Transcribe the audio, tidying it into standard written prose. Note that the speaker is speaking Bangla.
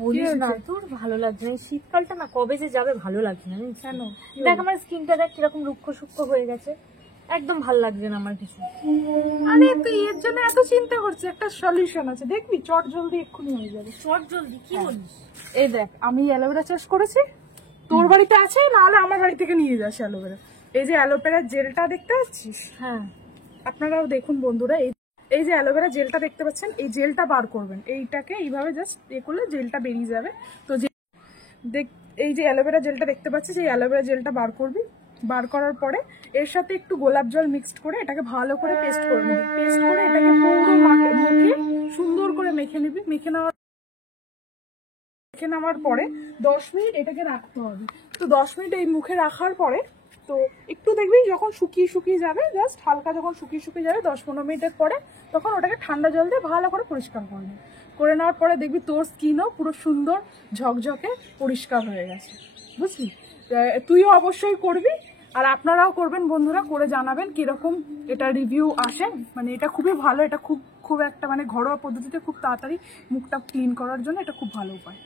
বলিস না, তোর ভালো লাগছে না। শীতকালটা না কবে যে যাবে ভালো লাগছে না। কেন? দেখ আমার স্কিনটা দেখ কিরকম রুক্ষ সূক্ষ্ম হয়ে গেছে, একদম ভালো লাগছে না আমার কিছু। আরে তুই এর জন্য এত চিন্তা করছিস, একটা সলিউশন আছে, দেখবি চট জলদি এক্ষুনি হয়ে যাবে। চট জলদি? কি বলিস? এই দেখ, আমি অ্যালোভেরা চাষ করেছি, তোর বাড়িতে আছে নাহলে আমার বাড়ি থেকে নিয়ে যাস অ্যালোভেরা। এই যে অ্যালোভেরা জেলটা দেখতে পাচ্ছিস, হ্যাঁ আপনারাও দেখুন বন্ধুরা, এই যে অ্যালোভেরা জেলটা দেখতে পাচ্ছেন, এই জেলটা বার করবেন, এইটাকে এইভাবে জাস্ট করলে জেলটা বেরিয়ে যাবে। তো দেখ, এই যে অ্যালোভেরা জেলটা দেখতে পাচ্ছিস, এই অ্যালোভেরা জেলটা বার করবি। বার করার পরে এর সাথে একটু গোলাপ জল মিক্সড করে এটাকে ভালো করে পেস্ট করে নিবি। পেস্ট করে এটাকে পুরো মুখে সুন্দর করে মেখে নিবি। মেখে নেওয়ার পরে 10 মিনিট এটাকে রাখতে হবে। তো 10 মিনিট এই মুখে রাখার পরে তো একটু দেখবি যখন শুকিয়ে যাবে, জাস্ট হালকা যখন শুকিয়ে যাবে 10-15 মিনিটের পরে, তখন ওটাকে ঠান্ডা জল দিয়ে ভালো করে পরিষ্কার করে নেওয়ার পরে দেখবি তোর স্কিনও পুরো সুন্দর ঝকঝকে পরিষ্কার হয়ে গেছে, বুঝলি? তুইও অবশ্যই করবি, আর আপনারাও করবেন বন্ধুরা, করে জানাবেন কিরকম এটা রিভিউ আসে। মানে এটা খুবই ভালো, এটা খুব একটা মানে ঘরোয়া পদ্ধতিতে খুব তাড়াতাড়ি মুখটা ক্লিন করার জন্য এটা খুব ভালো উপায়।